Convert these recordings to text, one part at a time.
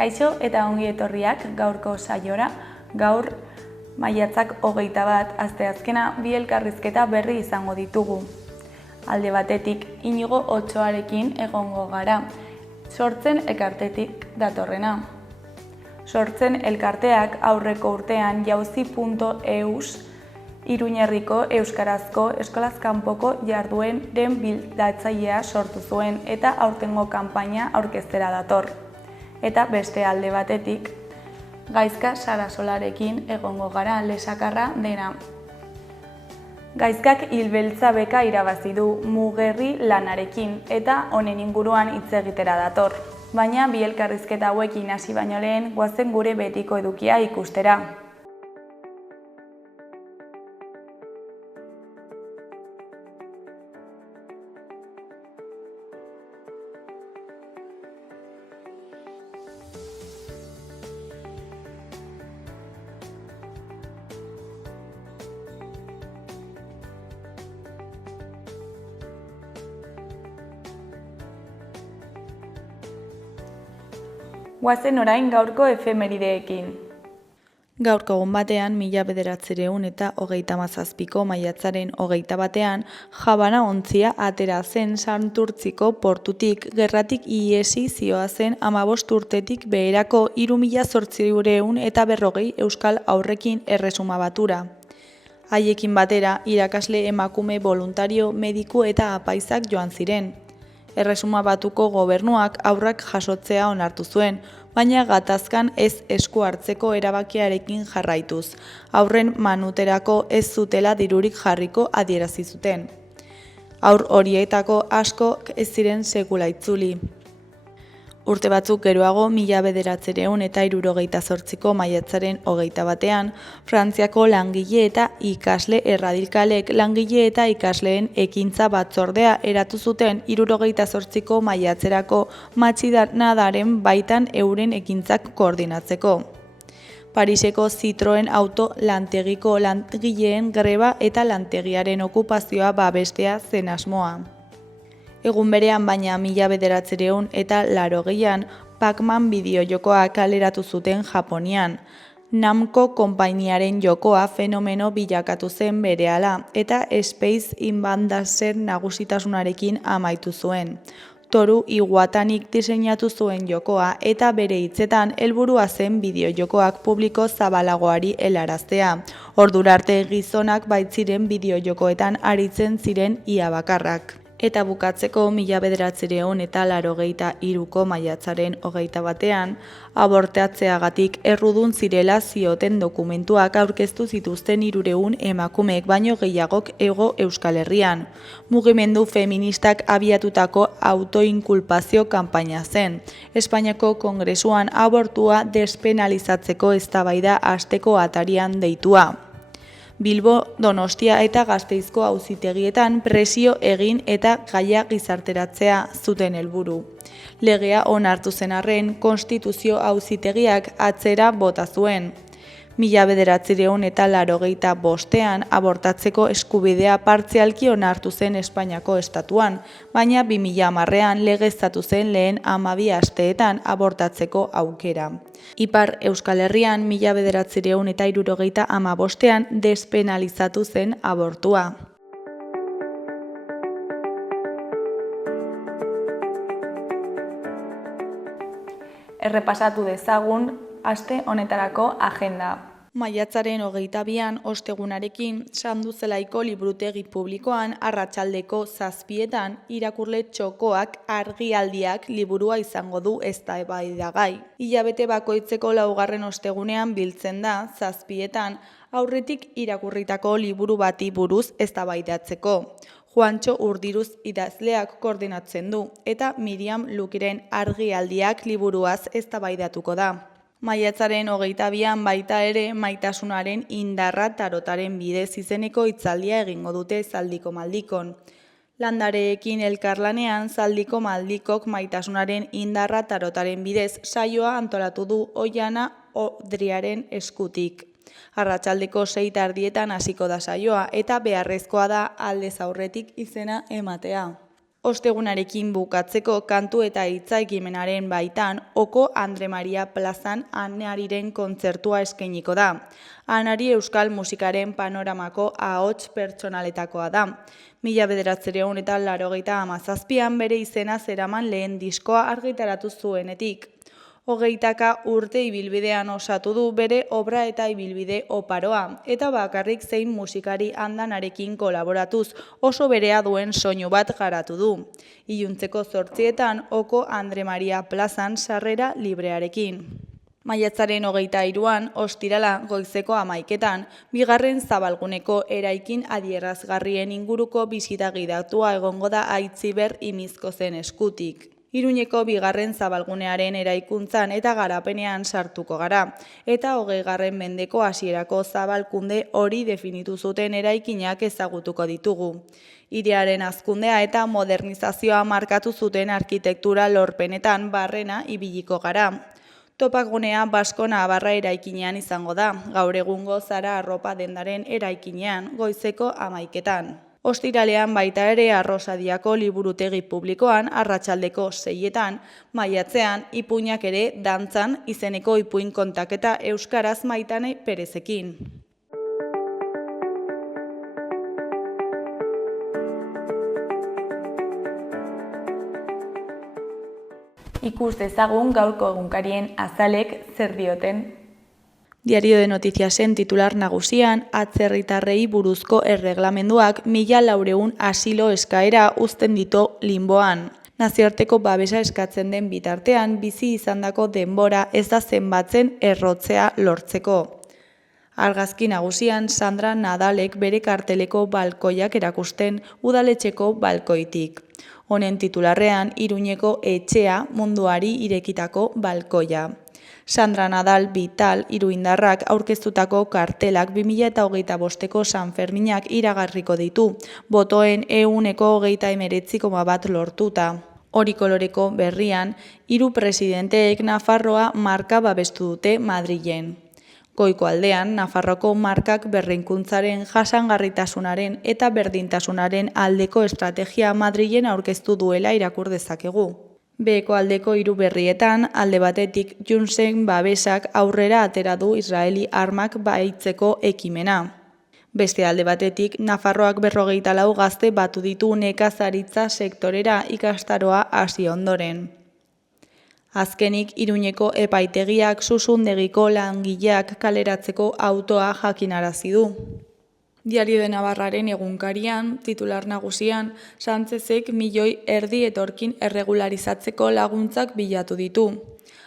Kaixo eta ongi etorriak gaurko saiora, gaur maiatzak 21 asteazkena bi elkarrizketa berri izango ditugu. Alde batetik Inigo Otsoarekin egongo gara, Sortzen elkartetik datorrena. Sortzen elkarteak aurreko urtean jauzi.eus Iruñerriko euskarazko eskolaz kanpoko jardueren bildatzailea sortu zuen eta aurtengo kanpaina aurkeztera dator. Eta beste alde batetik, Gaizka Sarasolarekin egongo gara lesakarra dena. Gaizkak Hilbeltza beka irabazi du Mugerri lanarekin eta honen inguruan hitz egitera dator. Baina bi elkarrizketa hauekin hasi baino lehen goazen gure betiko edukia ikustera. Goazen orain gaurko efemerideekin. Gaurko egun batean, 1937ko maiatzaren 21 Habana ontzia atera zen Santurtziko portutik gerratik ihesi zihoazen 15 urtetik beherako 3.840 euskal haurrekin erresuma batura. Haiekin batera, irakasle emakume voluntario, mediku eta apaizak joan ziren. Erresuma Batuko gobernuak haurrak jasotzea onartu zuen, baina gatazkan ez esku hartzeko erabakiarekin jarraituz. Haurren manuterako ez zutela dirurik jarriko adierazi zuten. Haur horietako asko ez ziren sekula itzuli. Urte batzuk geroago 1978ko maiatzaren 21 Frantziako langile eta ikasle erradikalek langile eta ikasleen ekintza batzordea eratu zuten 78ko maiatzerako matxinadaren baitan euren ekintzak koordinatzeko. Pariseko Citroen auto lantegiko langileen greba eta lantegiaren okupazioa babestea zen asmoa. Egun berean baina 1980an Pac-Man bideo-jokoa kaleratu zuten Japonian. Namco konpainiaren jokoa fenomeno bilakatu zen berehala eta Space Invadersen nagusitasunarekin amaitu zuen. Toru Iwatanik diseinatu zuen jokoa eta bere hitzetan helburua zen bideo-jokoak publiko zabalagoari helaraztea. Ordura arte gizonak baitziren bideo-jokoetan aritzen ziren ia bakarrak. Eta bukatzeko 1983ko maiatzaren 21 abortatzeagatik errudun zirela zioten dokumentuak aurkeztu zituzten 300 emakumeek baino gehiagok Hego Euskal Herrian. Mugimendu feministak abiatutako autoinkulpazio kanpaina zen. Espainiako Kongresuan abortua despenalizatzeko eztabaida hasteko atarian deitua. Bilbo, Donostia eta Gasteizko auzitegietan presio egin eta gaia gizarteratzea zuten helburu. Legea onartu zen arren, Konstituzio Auzitegiak atzera bota zuen. 1985an abortatzeko eskubidea partzialki onartu zen Espainiako estatuan, baina 2010an legeztatu zen lehen 12 asteetan abortatzeko aukera. Ipar Euskal Herrian 1975an despenalizatu zen abortua. Errepasatu dezagun aste honetarako agenda. Maiatzaren 22an ostegunarekin Sanduzelaiko liburutegi publikoan arratsaldeko 7etan irakurle txokoak argialdiak liburua izango du eztabaidagai. Hilabete bakoitzeko 4. ostegunean biltzen da 7etan aurretik irakurritako liburu bati buruz eztabaidatzeko. Juantxo Urdiruz idazleak koordinatzen du eta Miriam Lukiren argialdiak liburuaz eztabaidatuko da. Maiatzaren 22an baita ere maitasunaren indarra tarotaren bidez izeneko hitzaldia egingo dute Zaldiko Maldikon. Landareekin elkarlanean Zaldiko Maldikok maitasunaren indarra tarotaren bidez saioa antolatu du Oiana Odriaren eskutik. Arratsaldeko 6:30 hasiko da saioa eta beharrezkoa da aldez aurretik izena ematea. Ostegunarekin bukatzeko kantu eta hitza ekimenaren baitan, Oko Andre Maria plazan Anariren kontzertua eskainiko da. Anari euskal musikaren panoramako ahots pertsonaletakoa da. 1987an bere izena zeraman lehen diskoa argitaratu zuenetik. 20 urte ibilbidean osatu du bere obra eta ibilbide oparoa, eta bakarrik zein musikari andanarekin kolaboratuz oso berea duen soinu bat garatu du. Iluntzeko 8etan Oko Andre Maria plazan sarrera librearekin. Maiatzaren 23an, ostirala goizeko 11etan, bigarren zabalguneko eraikin adierazgarrien inguruko bisita gidatua egongo da Aitziber Imizkozen eskutik. Iruñeko bigarren zabalgunearen eraikuntzan eta garapenean sartuko gara, eta 20. mendeko hasierako zabalkunde hori definitu zuten eraikinak ezagutuko ditugu. Hiriaren hazkundea eta modernizazioa markatu zuten arkitektura lorpenetan barrena ibiliko gara. Topagunea Basko Navarra eraikinean izango da, gaur egungo Zara arropa dendaren eraikinean, goizeko 11etan. Ostiralean baita ere Arrosadiako liburutegi publikoan arratsaldeko 6etan, maiatzean ipuinak ere dantzan izeneko ipuin kontaketa euskaraz Maitane Perezekin. Ikus dezagun gaurko egunkarien azalek zer dioten. Diario de Noticiasen titular nagusian, atzerritarrei buruzko erreglamenduak 1400 asilo eskaera uzten ditu limboan. Nazioarteko babesa eskatzen den bitartean, bizi izandako denbora ez da zenbatzen errotzea lortzeko. Argazki nagusian, Sandra Nadalek bere karteleko balkoiak erakusten udaletxeko balkoitik. Honen titularrean, Iruñeko etxea munduari irekitako balkoia. Sandra Nadal Vital iruindarrak aurkeztutako kartelak 2025ko San Ferminak iragarriko ditu, botoen 129,1 lortuta. Hori koloreko berrian, 3 presidenteek Nafarroa marka babestu dute Madrilen. Goiko aldean, Nafarroko markak berrikuntzaren, jasangarritasunaren eta berdintasunaren aldeko estrategia Madrilen aurkeztu duela irakur dezakegu. Beheko aldeko 3 berrietan, alde batetik Juntsen babesak aurrera atera du Israeli armak baitzeko ekimena. Beste alde batetik, Nafarroak 54 gazte batu ditu nekazaritza sektorera ikastaroa hasi ondoren. Azkenik, Iruñeko epaitegiak Susundegiko langileak kaleratzeko autoa jakinarazi du. Diario de Navarraren egunkarian, titular nagusian, Sánchezek 1,5 milioi etorkin erregularizatzeko laguntzak bilatu ditu.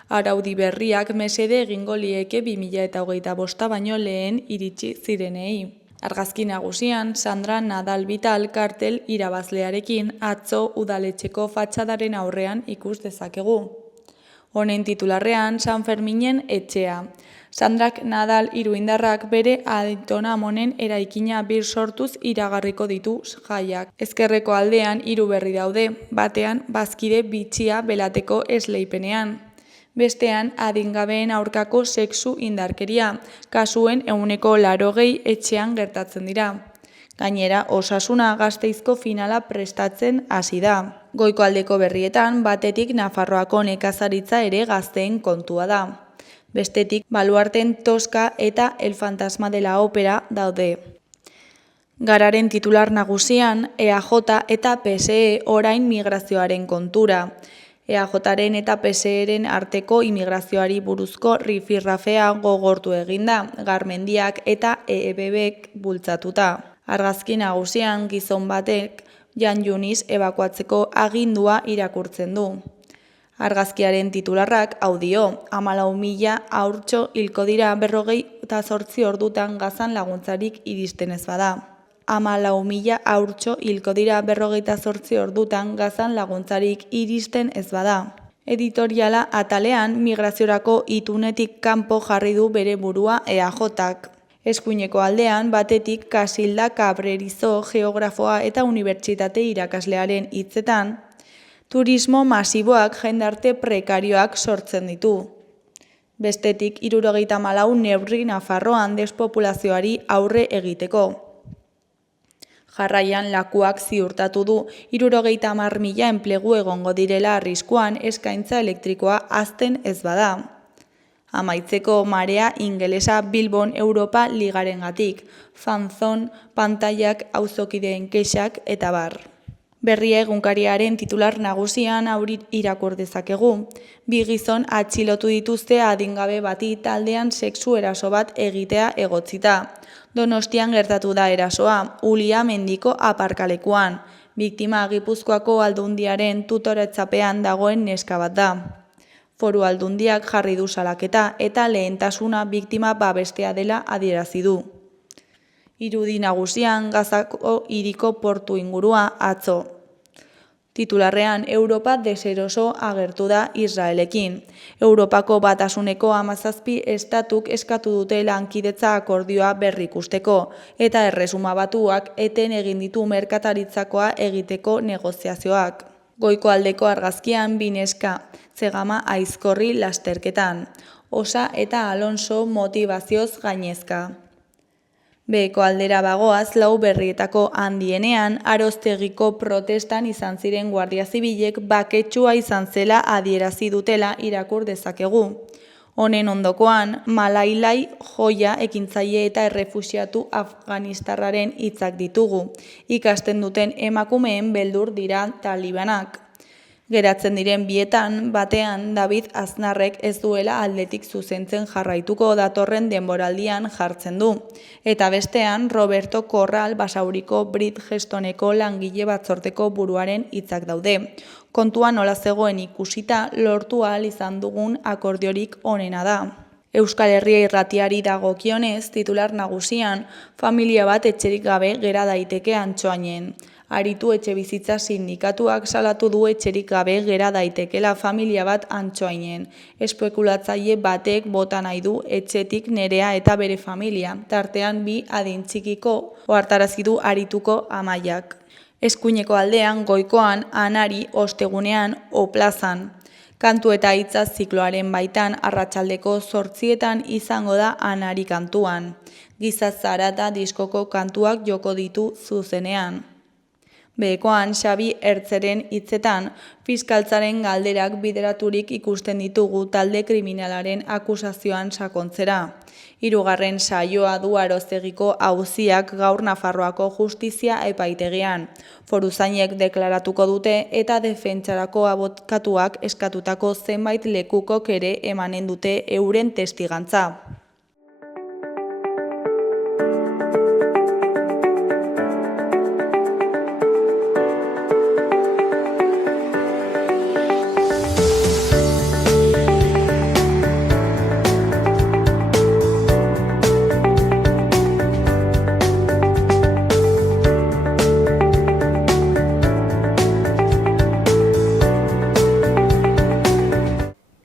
Araudi berriak mesede egingo lieke 2025 baino lehen iritsi zirenei. Argazki nagusian, Sandra Nadal Vital kartel irabazlearekin atzo udaletxeko fatxadaren aurrean ikus dezakegu. Honen titularrean, San Ferminen etxea. Sandrak Nadal iruindarrak bere aitona amonen eraikina bir sortuz iragarriko ditu jaiak. Ezkerreko aldean 3 berri daude, batean bazkide bitxia belateko esleipenean. Bestean adingabeen aurkako sexu indarkeria, kasuen 80% etxean gertatzen dira. Gainera, Osasuna Gasteizko finala prestatzen hasi da. Goiko aldeko berrietan, batetik Nafarroako nekazaritza ere gazteen kontua da. Bestetik, Baluarten Toska eta El Fantasma de la Ópera daude. Gararen titular nagusian, EAJ eta PSE orain migrazioaren kontura. EAJaren eta PSEren arteko imigrazioari buruzko rifirrafea gogortu eginda, Garmendiak eta EEBek bultzatuta. Argazki nagusian gizon batek Jan Yunis ebakuatzeko agindua irakurtzen du. Argazkiaren titularrak hau dio, 14.000 haurtxo hilko dira 48 ordutan Gazan laguntzarik iristen ez bada. 14.000 haurtxo hilko dira 48 ordutan Gazan laguntzarik iristen ez bada. Editoriala atalean migraziorako itunetik kanpo jarri du bere burua EAJak. Eskuineko aldean, batetik Casilda Cabrerizo geografoa eta unibertsitate irakaslearen hitzetan, turismo masiboak jendarte prekarioak sortzen ditu. Bestetik, 74 neurri Nafarroan despopulazioari aurre egiteko. Jarraian lakuak ziurtatu du 70.000 enplegu egongo direla arriskuan eskaintza elektrikoa hazten ez bada. Amaitzeko marea ingelesa Bilbon Europa Ligarengatik, fanzon, pantailak, auzokideen kexak eta bar. Berria egunkariaren titular nagusian irakur dezakegu. Bi gizon atxilotu dituzte adingabe bati taldean sexu eraso bat egitea egotzita. Donostian gertatu da erasoa, Ulia mendiko aparkalekuan. Biktima Gipuzkoako Aldundiaren tutoretzapean dagoen neska bat da. Foru Aldundiak jarri du salaketa eta lehentasuna biktima babestea dela adierazi du. Irudi nagusian Gazako hiriko portu ingurua atzo. Titularrean Europa deseroso agertu da Israelekin. Europako Batasuneko 17 estatuk eskatu dute lankidetza akordioa berrikusteko eta Erresuma Batuak eten egin ditu merkataritzakoa egiteko negoziazioak. Goiko aldeko argazkian bi neska, Zegama Aizkorri lasterketan, Osa eta Alonso motivazioz gainezka. Beheko aldera bagoaz Lau Berrietako handienean Aroztegiko protestan izan ziren guardia zibilek baketsua izan zela adierazi dutela irakur dezakegu. Honen ondokoan, Malailai Joia ekintzaile eta errefuxiatu Afganistarraren hitzak ditugu. Ikasten duten emakumeen beldur dira talibanak. Geratzen diren bietan, batean David Aznarrek ez duela aldetik zuzentzen jarraituko datorren denboraldian jartzen du. Eta bestean, Roberto Corral Basauriko Bridgestoneko langile batzorteko buruaren hitzak daude. Kontua nola zegoen ikusita, lortu ahal izan dugun akordiorik onena da. Euskal Herria irratiari dagokionez, titular nagusian, familia bat etxerik gabe gera daiteke Antsoainen. Aritu etxebizitza sindikatuak salatu du etxerik gabe gera daitekela familia bat Antsoainen. Espekulatzaile batek bota nahi du etxetik Nerea eta bere familia, tartean bi adin txikiko ohartarazi du Arituko Amaiak. Eskuineko aldean, Goikoan, Anari, Ostegunean, Oplazan. Kantu eta hitza zikloaren baitan arratsaldeko 8etan izango da Anari kantuan. Giza zarata diskoko kantuak joko ditu zuzenean. Behekoan, Xabi Ertzeren hitzetan, fiskaltzaren galderak bideraturik ikusten ditugu talde kriminalaren akusazioan sakontzera. 3. saioa du Aroztegiko auziak gaur Nafarroako justizia epaitegian. Foruzainek deklaratuko dute eta defentsarako abokatuak eskatutako zenbait lekukok ere emanen dute euren testigantza.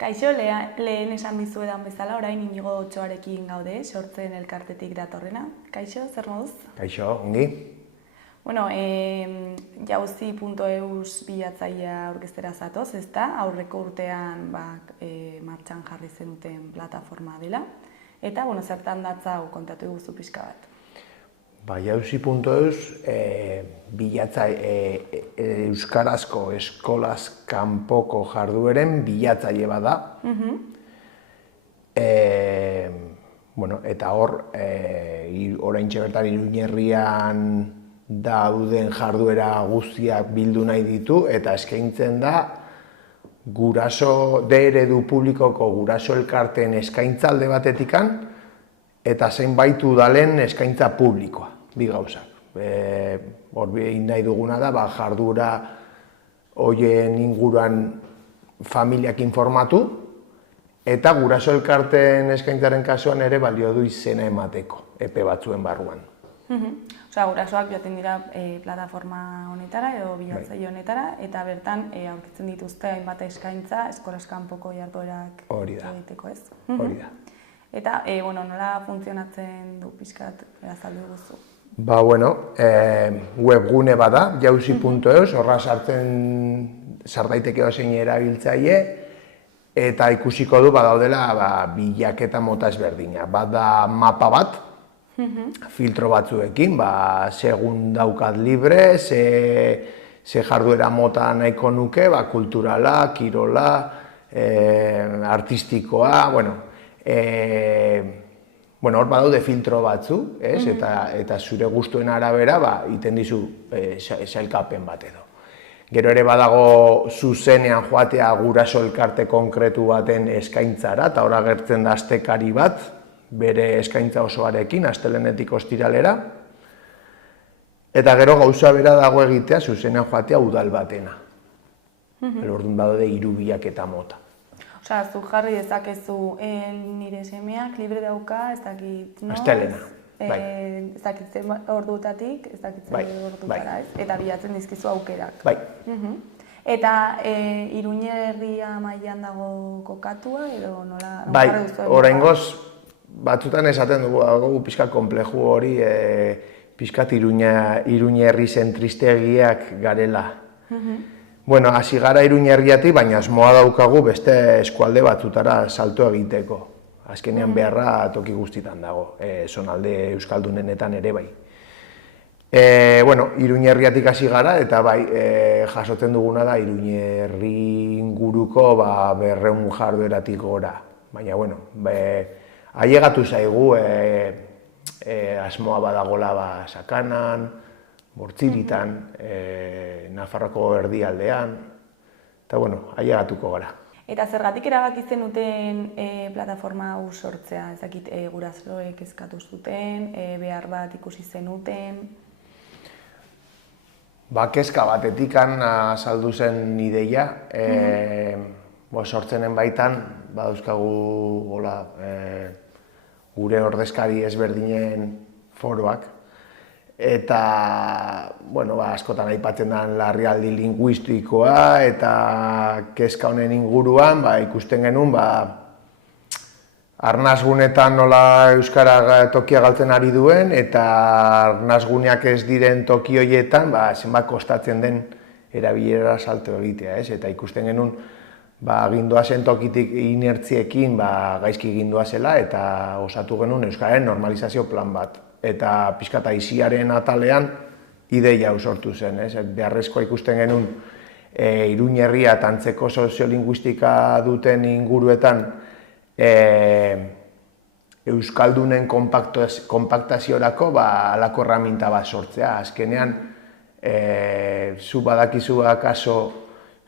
Kaixo, lehen esan dizuedan bezala, orain Inigo Otsoarekin gaude, sortzen elkartetik datorrena. Kaixo, zer moduz? Kaixo, ongi. Bueno, jauzi.eus bilatzailea aurkeztera zatoz, ezta? Aurreko urtean martxan jarri zenuten plataforma dela. Eta, zertan datza kontatu eguzu pixka bat. Jauzi.eus euskarazko eskolaz kanpoko jardueren bilatzaile bada. Eta hor, oraintxe bertan Iruñerrian dauden jarduera guztiak bildu nahi ditu eta eskaintzen da guraso eredu publikoko guraso elkarteen eskaintza alde batetikan eta zenbait udalen eskaintza publikoa. Bi gauzak. Hor egin nahi duguna da, jarduera horien inguruan familiak informatu, eta guraso elkarteen eskaintzaren kasuan ere balio du izena emateko, epe batzuen barruan. Gurasoak joaten dira plataforma honetara edo bilatzaile honetara, eta bertan aurkitzen dituzte hainbat eskaintza eskolaz kanpoko jarduerak egiteko, ez? Hori da. Eta, nola funtzionatzen du pixkat azaldu guzu? Webgune bada, jauzi.eus, horra sar daiteke dozein erabiltzaile, eta ikusiko du badaudela bilaketa mota ezberdina. Bada mapa bat, filtro batzuekin, segun daukat libre, ze jarduera mota nahiko nuke, kulturala, kirola, artistikoa, hor badaude filtro batzu, eta zure gustuen arabera iten dizu sailkapen bat edo. Gero ere badago zuzenean joatea guraso elkarte konkretu baten eskaintzara, eta hor agertzen da astekari bat, bere eskaintza osoarekin, astelehenetik ostiralera, eta gero gauza bera dago egitea zuzenean joatea udal batena. Orduan badaude hirubiak eta mota. Osea, zu jarri dezakezu nire semeak libre dauka, ez dakit noiz, Astelehena, bai. ez dakit zen orduetatik, ez dakit zen ordutara, ez? Eta bilatzen dizkizu aukerak. Bai. Eta Iruñe herria mailan dago kokatua edo nola? Bai, oraingoz batzutan esaten dugu pixka konpleju hori, pixkat Iruñe herri zentristegiak garela. Bueno, hasi gara Iruñe herriatik, baina asmoa daukagu beste eskualde batzutara salto egiteko. Azkenean beharra toki guztitan dago, zonalde euskaldunenetan ere bai. Iruñe herriatik hasi gara, eta bai, jasotzen duguna da Iruñe herri inguruko 200 jardueratik gora. Baina, ailegatu zaigu, asmoa badagola Sakanan, Bortziritan, Nafarroko erdialdean, eta ailegatuko gara. Eta zergatik erabaki zenuten plataforma hau sortzea? Ez dakit gurasoek eskatu zuten, behar bat ikusi zenuten? Kezka batetik azaldu zen ideia, sortzenen baitan, badauzkagu gure ordezkari ezberdinen foroak, eta askotan aipatzen den larrialdi linguistikoa eta kezka honen inguruan ikusten genuen arnasgunetan nola euskara tokia galtzen ari duen eta arnasguneak ez diren toki horietan zenbat kostatzen den erabilera salto egitea, eta ikusten genuen gindua zen tokitik inertziekin gaizki gindua zela eta osatu genuen euskararen normalizazio plan bat. Eta pixkata isiaren atalean ideia hau sortu zen, beharrezkoa ikusten genuen Iruñe herria eta antzeko soziolinguistika duten inguruetan euskaldunen konpaktaziorako halako erraminta bat sortzea. Azkenean, zu badakizu akaso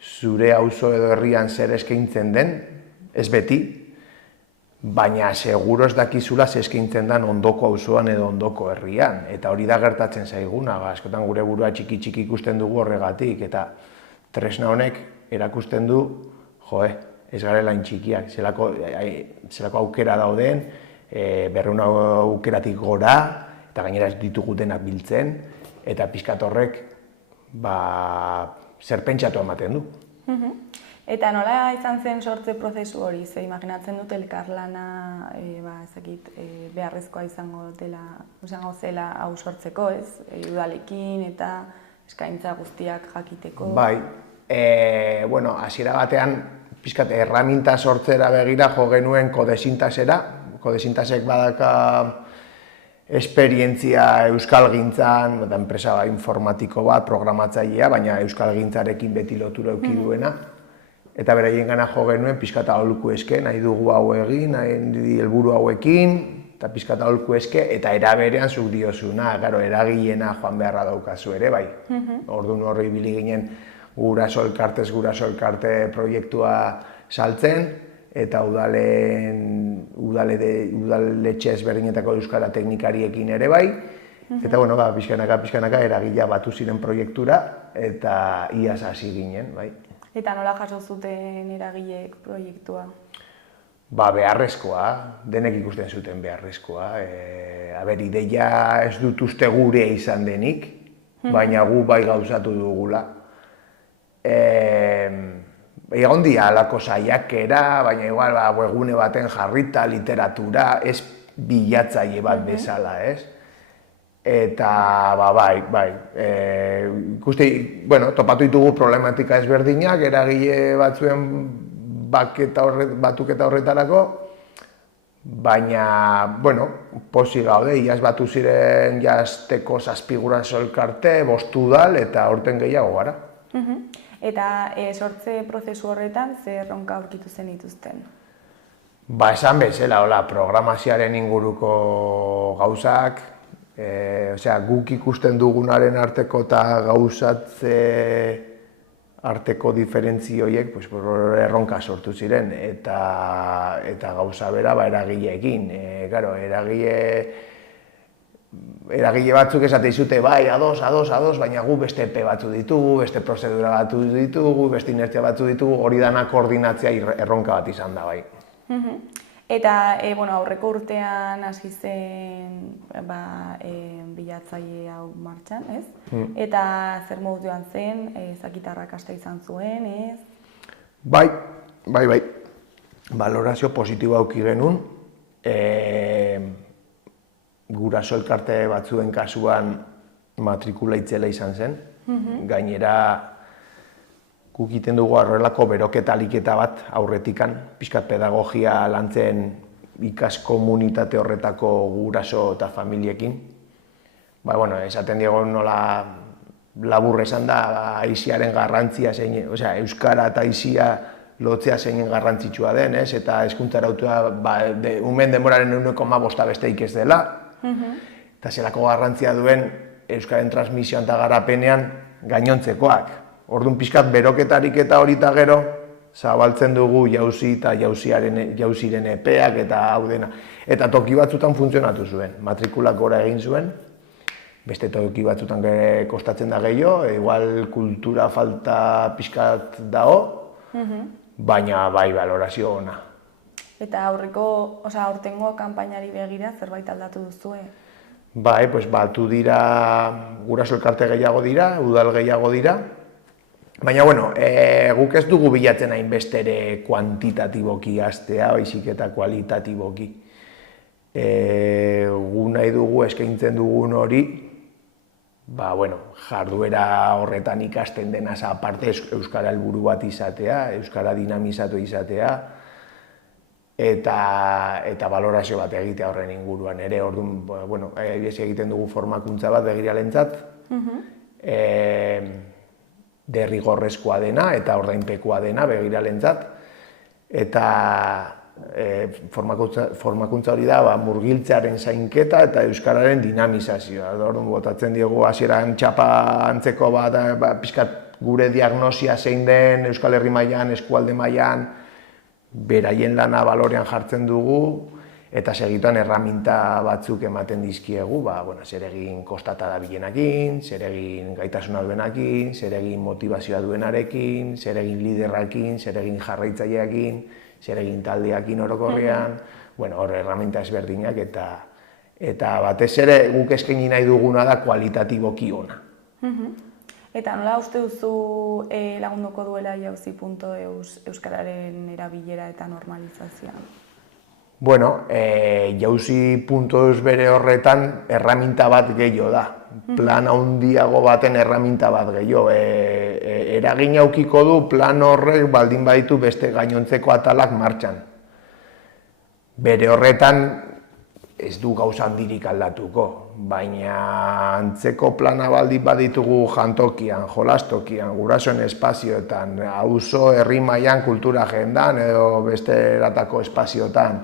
zure auzo edo herrian zer eskaintzen den, ez beti, baina seguros dakizula ze eskaintzen den ondoko auzoan edo ondoko herrian. Eta hori da gertatzen zaiguna, askotan gure burua txiki-txiki ikusten dugu horregatik, eta tresna honek erakusten du, ez garela txikiak, zelako aukera dauden, 200 aukeratik gora, eta gainera ez ditugu denak biltzen, eta pixkat horrek zer pentsatu ematen du. Eta nola izan zen sortze prozesu hori? Ze imaginatzen dut elkarlana beharrezkoa izango zela hau sortzeko, ez? Udalekin eta eskaintza guztiak jakiteko. Bai, hasiera batean pixkat erraminta sortzera begira jo genuen kodesintasera. Kodesintasek badaka esperientzia euskalgintzan, enpresa informatiko bat, programatzailea, baina euskalgintzarekin beti lotura eduki duena. Eta beraien gana jo genuen pixkata aholku eske, nahi dugu hau egin, nahi helburu hauekin, eta pixkata aholku eske, eta eraberean zuk diozuna, eragilena joan beharra daukazu ere, bai. Orduan horri ibili ginen guraso elkarte proiektua saltzen, eta udaletxe ezberdinetako euskara teknikariekin ere bai, eta pixkanaka eragila batu ziren proiektura, eta iaz hasi ginen, bai. Eta nola jaso zuten eragileek proiektua? Beharrezkoa, denek ikusten zuten beharrezkoa. Ideia ez dut uste gure izan denik, baina gu bai gauzatu dugula. Egon dia halako saiakera, baina igual webgune baten jarrita, literatura, ez bilatzaile bat bezala, ez? Eta, bai, topatu ditugu problematika ezberdinak, eragile batzuen batuketa horretarako, Baina, bueno, posi gaude, iaz batu ziren jazteko 7 guraso elkarte, 5 udal eta aurten gehiago gara. Eta sortze prozesu horretan zer erronka aurkitu zen dituzten? Ba, esan bezala, hola, programazioaren inguruko gauzak, guk ikusten dugunaren arteko eta gauzatze arteko diferentzio horiek erronka sortu ziren, eta gauza bera eragileekin. Eragile batzuk esate dizute, bai, ados, baina gu beste epe batzu ditugu, beste prozedura batzu ditugu, beste inertzia batzu ditugu, hori dana koordinatzea erronka bat izan da, bai. Eta, aurreko urtean hasi zen bilatzaile hau martxan, ez? Eta zer moduz joan zen, zakitarrak hasta izan zuen, ez? Bai. Balorazio positiboa auki genuen. Guraso elkarte batzuen kasuan matrikula itzela izan zen. Gainera, guk egiten dugu horrelako beroketa aliketa bat aurretikan, pixkat pedagogia lantzen ikaskomunitate horretako guraso eta familiekin. Esaten diego nola labur esan da aisiaren garrantzia, euskara eta aisia lotzea zeinen garrantzitsua den, eta hezkuntza arautua umen denboraren 1,5 besteik ez dela, eta zelako garrantzia duen euskaren transmisioan eta garapenean gainontzekoak. Orduan pixkat beroketarik eta hori eta gero, zabaltzen dugu jauzi eta jauziren epeak eta hau dena. Eta toki batzutan funtzionatu zuen, matrikulak gora egin zuen, beste toki batzutan kostatzen da gehiago, igual kultura falta pixkat dago, baina bai balorazio ona. Eta aurtengo kanpainari begira zerbait aldatu duzue? Bai, batu dira, guraso elkarte gehiago dira, udal gehiago dira, baina, guk ez dugu bilatzen hainbestere kuantitatiboki hastea, baizik eta kualitatiboki. Gu nahi dugu eskaintzen dugun hori, jarduera horretan ikasten denaz aparte euskara helburu bat izatea, euskara dinamizatu izatea, eta balorazio bat egitea horren inguruan ere. Orduan, egiten dugu formakuntza bat begiralentzat, derrigorrezkoa dena eta ordainpekoa dena begiralentzat, eta formakuntza hori da murgiltzearen zainketa eta euskararen dinamizazioa. Orduan, botatzen diogu hasieran txapa antzeko bat, pixkat gure diagnosia zein den Euskal Herri mailan, eskualde mailan, beraien lana balorean jartzen dugu, eta segituan erraminta batzuk ematen dizkiegu, zer egin kostata dabilenakin, zer egin gaitasuna duenakin, zer egin motivazioa duenarekin, zer egin liderrakin, zer egin jarraitzaileakin, zer egin taldeakin orokorrean, hor erraminta ezberdinak, eta batez ere guk eskaini nahi duguna da kualitatiboki ona. Eta nola uste duzu lagunduko duela jauzi.eus euskararen erabilera eta normalizazioan? Jauzi.eus bere horretan erraminta bat gehiago da. Plan handiago baten erraminta bat gehiago. Eragin aukiko du plan horrek baldin baditu beste gainontzeko atalak martxan. Bere horretan ez du gauza handirik aldatuko, baina antzeko plana baldin baditugu jantokian, jolastokian, gurasoen espazioetan, auzo, herri mailan, kultura agendan edo beste eratako espazioetan,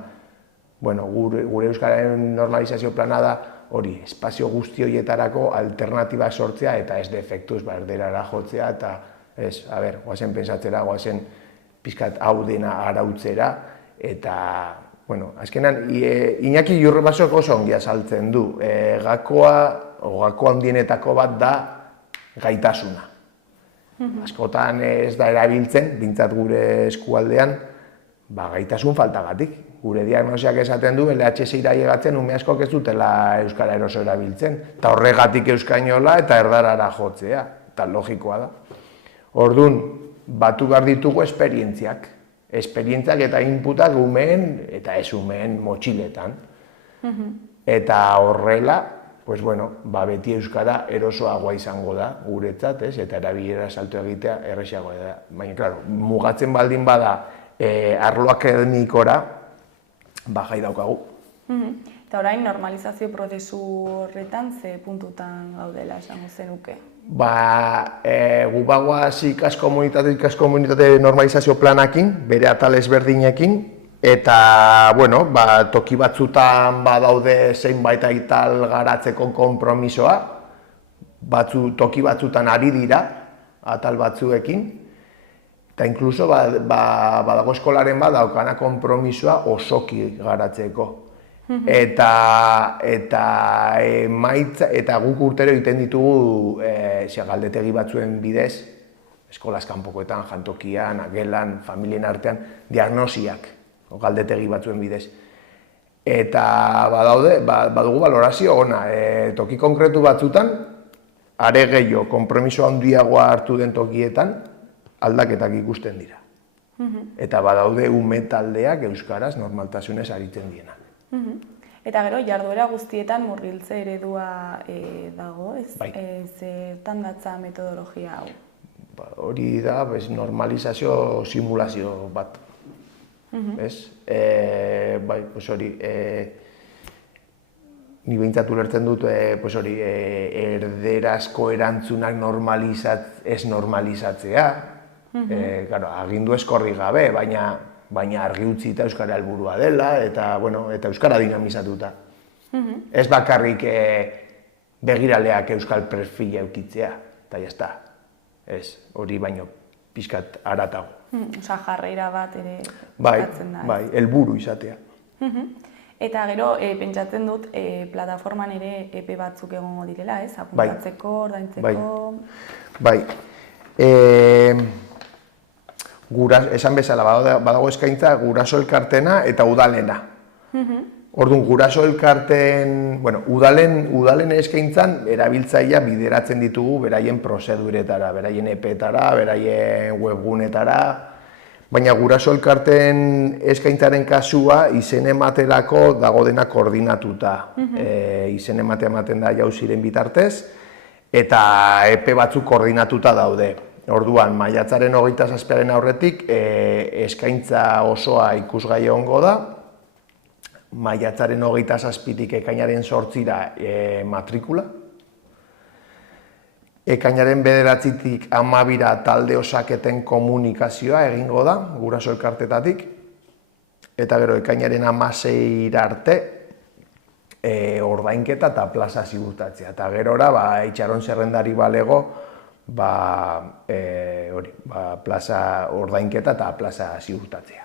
gure euskararen normalizazio plana da hori, espazio guzti horietarako alternatiba sortzea eta ez defektuz erderara jotzea eta goazen pensatzera, goazen pixkat hau dena arautzera eta azkenan, Iñaki Iurbasok oso ongi azaltzen du. Gako handienetako bat da gaitasuna. Askotan ez da erabiltzen, bintzat gure eskualdean, gaitasun faltagatik. Gure diagnosiak esaten du, LHS-ira llegatzen ume askok ez dutela euskara eroso erabiltzen. Eta horregatik euskainola eta erdarara jotzea. Eta logikoa da. Orduan, batu behar ditugu esperientziak. Esperientziak eta inputak umeen eta ez umeen motxiletan. Eta horrela, beti euskara erosoagoa izango da guretzat, eta erabilera salto egitea erresagoa da. Baina, mugatzen baldin bada arlo akademikora, jai daukagu. Eta orain normalizazio prozesu horretan ze puntutan gaudela esango zenuke? Gu bagoaz ikaskomunitate normalizazio planakin, bere atal ezberdinekin, eta, toki batzutan badaude zeinbait aital garatzeko konpromisoa, toki batzutan ari dira, atal batzuekin, eta inkluso badago eskolaren daukana konpromisoa osoki garatzeko. Eta guk urtero egiten ditugu galdetegi batzuen bidez, eskolaz kanpokoetan, jantokian, gelan, familien artean, diagnosiak galdetegi batzuen bidez. Eta badugu valorazio ona, toki konkretu batzutan, are gehiago, konpromiso handiagoa hartu den tokietan, aldaketak ikusten dira. Eta badaude ume taldeak euskaraz normaltasunez aritzen dienak. Eta gero, jarduera guztietan murgiltze eredua dago, ez? Bai. Zertan datza metodologia hau? Hori da, normalizazio simulazio bat. Hori, ni behintzat ulertzen dut, erderazko erantzunak ez normalizatzea, agindu eskorri gabe, baina argi utzita euskara helburua dela, eta euskara dinamizatuta. Ez bakarrik begiraleak euskal perfila eukitzea, eta jazta. Ez, hori baino pixkat haratago. Osa, jarreira bat ere bukatzen da. Bai, helburu izatea. Eta gero, pentsatzen dut, plataforman ere epe batzuk egongo direla, ez? Apuntatzeko, ordaintzeko... Bai. Esan bezala, badago eskaintza guraso elkartena eta udalena. Orduan, guraso elkarten, udalen eskaintzan erabiltzailea bideratzen ditugu beraien prozeduretara, beraien epetara, beraien webgunetara, baina guraso elkarten eskaintzaren kasua izen ematerako dago dena koordinatuta. Izen ematen da jauziren bitartez, eta epe batzuk koordinatuta daude. Orduan, maiatzaren 27 aurretik eskaintza osoa ikusgai egongo da, maiatzaren 27tik ekainaren 8ra matrikula, ekainaren 9tik 12ra talde osaketen komunikazioa egingo da, guraso elkartetatik, eta gero ekainaren 16ra arte ordainketa eta plaza ziurtatzea. Eta gerora, itxaron zerrendari balego, plaza ordainketa eta plaza ziurtatzea.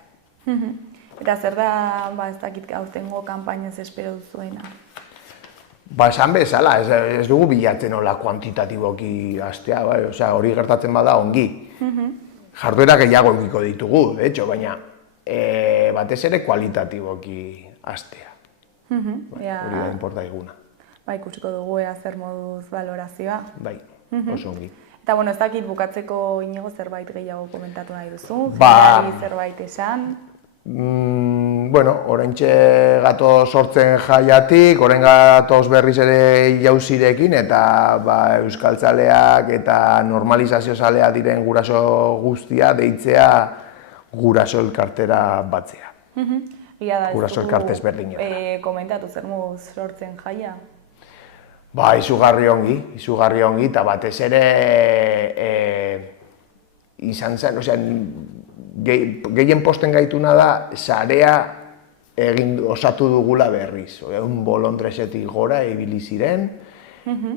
Eta zer da, ez dakit aurtengo kanpainaz espero duzuena? Esan bezala, ez dugu bilatzen hola kuantitatiboki hastea, hori gertatzen bada ongi. Jarduera gehiago egiko ditugu, de hecho, baina batez ere kualitatiboki hastea. Hori da inporta eguna. Ikusiko dugu zer moduz valorazioa. Bai, oso ongi. Eta, ez dakit bukatzeko Inigo zerbait gehiago komentatu nahi duzu, jendeari zerbait esan. Oraintxe gatoz sortzen jaiatik, orain gatoz berriz ere jauzirekin, eta euskaltzaleak eta normalizazio zalea diren guraso guztia deitzea guraso elkartera batzea. Guraso elkarte ezberdinetara. Komentatu zer moduz sortzen jaia? Izugarri ongi, eta batez ere izan zen, gehien posten gaituna da, sarea osatu dugula berriz. Bolondresetik gora ibili ziren,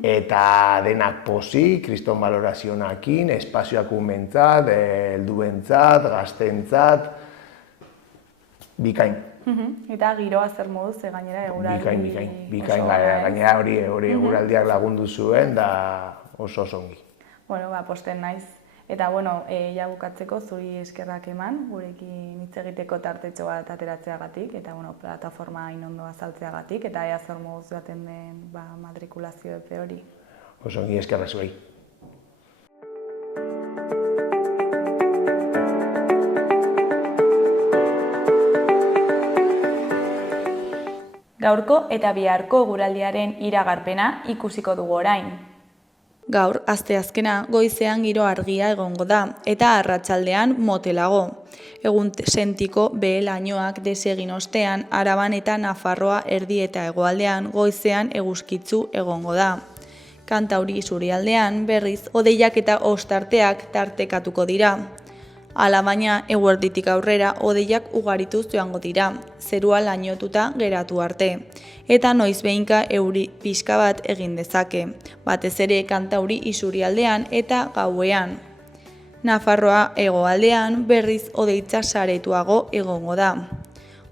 eta denak pozik, kriston balorazionakin, espazioak umentzat, helduentzat, gaztentzat, bikain. Eta giroa zer moduz, gainera eguraldi... Bikain, gainera hori eguraldiak lagundu zuen, da oso ongi. Posten naiz. Eta, ja bukatzeko zuri eskerrak eman, gurekin hitz egiteko tartetxo bat ateratzeagatik, eta, plataforma hain ondo azaltzeagatik, eta ea zer moduz baten den matrikulazio epe hori. Oso ongi eskerra zuei. Gaurko eta biharko eguraldiaren iragarpena ikusiko dugu orain. Gaur, asteazkena, goizean giro argia egongo da, eta arratsaldean motelago. Egun sentiko behe-lainoak desegin ostean, Araban eta Nafarroa erdi eta hegoaldean goizean eguzkitzu egongo da. Kantauri isurialdean berriz hodeiak eta ostarteak tartekatuko dira. Alabaina, eguerditik aurrera hodeiak ugarituz joango dira, zerua lainotuta geratu arte, eta noizbehinka euri pixka bat egin dezake, batez ere Kantauri isurialdean eta gauean. Nafarroa hegoaldean berriz hodeitza saretuago egongo da.